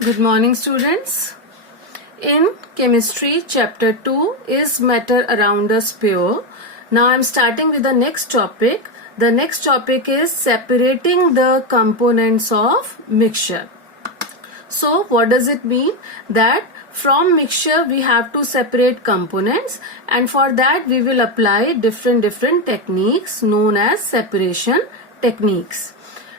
Good morning, students. In chemistry, chapter 2 is matter around us pure. Now I am starting with the next topic. The next topic is separating the components of mixture. So what does it mean? That from mixture we have to separate components, and for that we will apply different techniques known as separation techniques.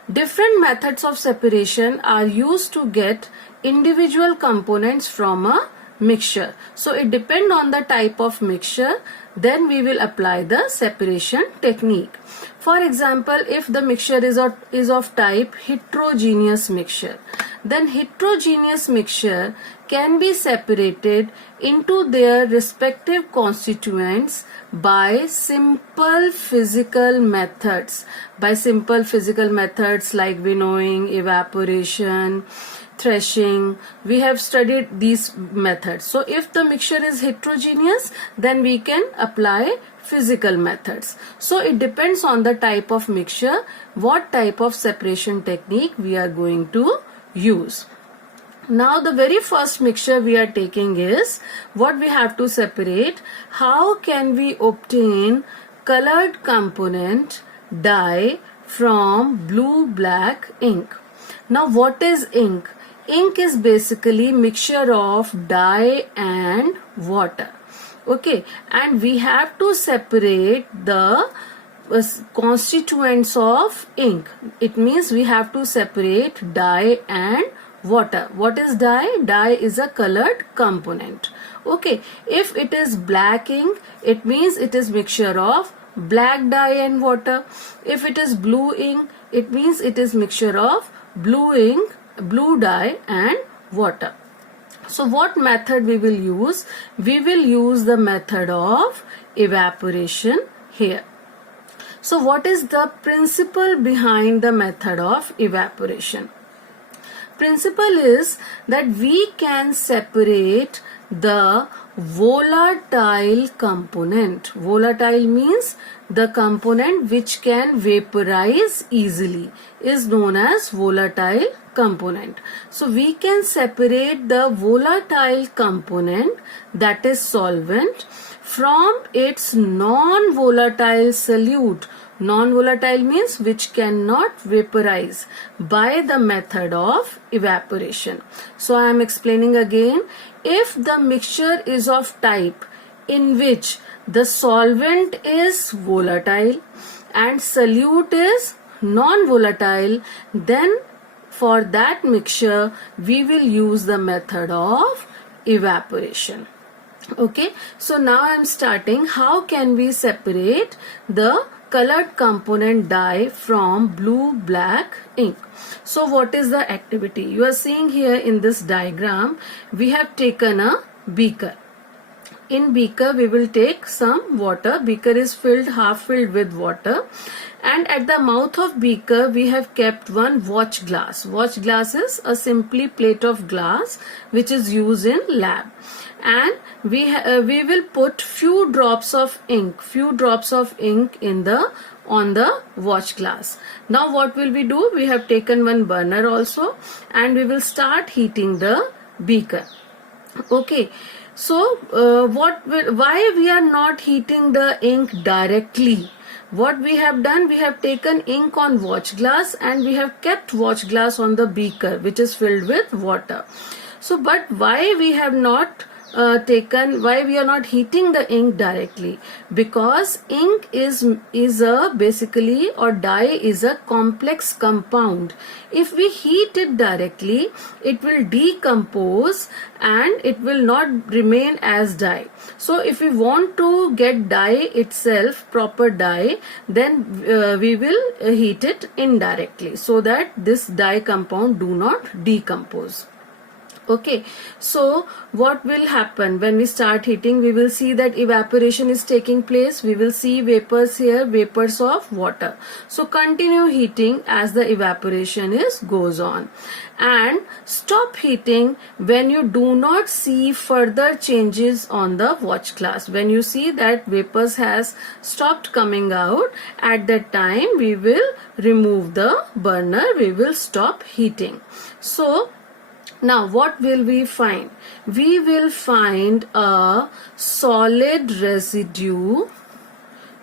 Different methods of separation are used to get individual components from a mixture. So it depends on the type of mixture, then we will apply the separation technique. For example, if the mixture is of type heterogeneous mixture, then heterogeneous mixture can be separated into their respective constituents by simple physical methods. By simple physical methods like winnowing, evaporation, threshing, we have studied these methods. So if the mixture is heterogeneous, then we can apply physical methods. So it depends on the type of mixture, what type of separation technique we are going to use. Now the very first mixture we are taking is what we have to separate. How can we obtain colored component dye from blue-black ink? Now what is ink? Ink is basically mixture of dye and water. Okay, and we have to separate the constituents of ink. It means we have to separate dye and water. What is dye? Dye is a colored component. Okay, if it is black ink, it means it is mixture of black dye and water. If it is blue ink, it means it is mixture of blue ink, blue dye and water. So what method we will use? We will use the method of evaporation here. So what is the principle behind the method of evaporation? Principle is that we can separate the volatile component. Volatile means the component which can vaporize easily is known as volatile component. So we can separate the volatile component, that is solvent, from its non-volatile solute. Non-volatile means which cannot vaporize, by the method of evaporation. So I am explaining again. If the mixture is of type in which the solvent is volatile and solute is non-volatile, then for that mixture we will use the method of evaporation. Okay, so now I am starting. How can we separate the colored component dye from blue-black ink? So what is the activity? You are seeing here in this diagram, we have taken a beaker. In beaker we will take some water. Beaker is half filled with water, and at the mouth of beaker we have kept one watch glass. Watch glass is a simply plate of glass which is used in lab, and we will put few drops of ink in on the watch glass. Now what will we do? We have taken one burner also, and we will start heating the beaker. Okay, so why we are not heating the ink directly? What we have done, we have taken ink on watch glass and we have kept watch glass on the beaker which is filled with water. So but why we have not why we are not heating the ink directly? Because ink is a basically, or dye is a complex compound. If we heat it directly, it will decompose and it will not remain as dye. So if we want to get dye itself, proper dye, then we will heat it indirectly so that this dye compound do not decompose. Okay, so what will happen when we start heating? We will see that evaporation is taking place. We will see vapors here, vapors of water. So continue heating as the evaporation goes on, and stop heating when you do not see further changes on the watch glass. When you see that vapors has stopped coming out, at that time we will remove the burner. We will stop heating. So Now what will we find? We will find a solid residue.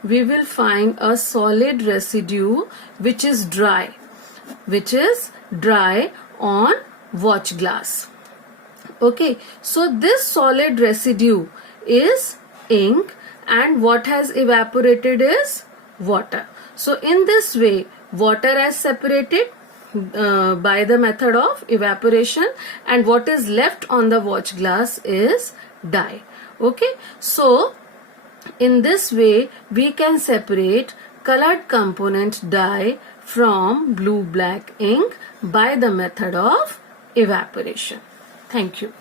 We will find a solid residue which is dry on watch glass. Okay, so this solid residue is ink, and what has evaporated is water. So in this way, water has separated by the method of evaporation, and what is left on the watch glass is dye. Okay, so in this way we can separate colored component dye from blue black ink by the method of evaporation. Thank you.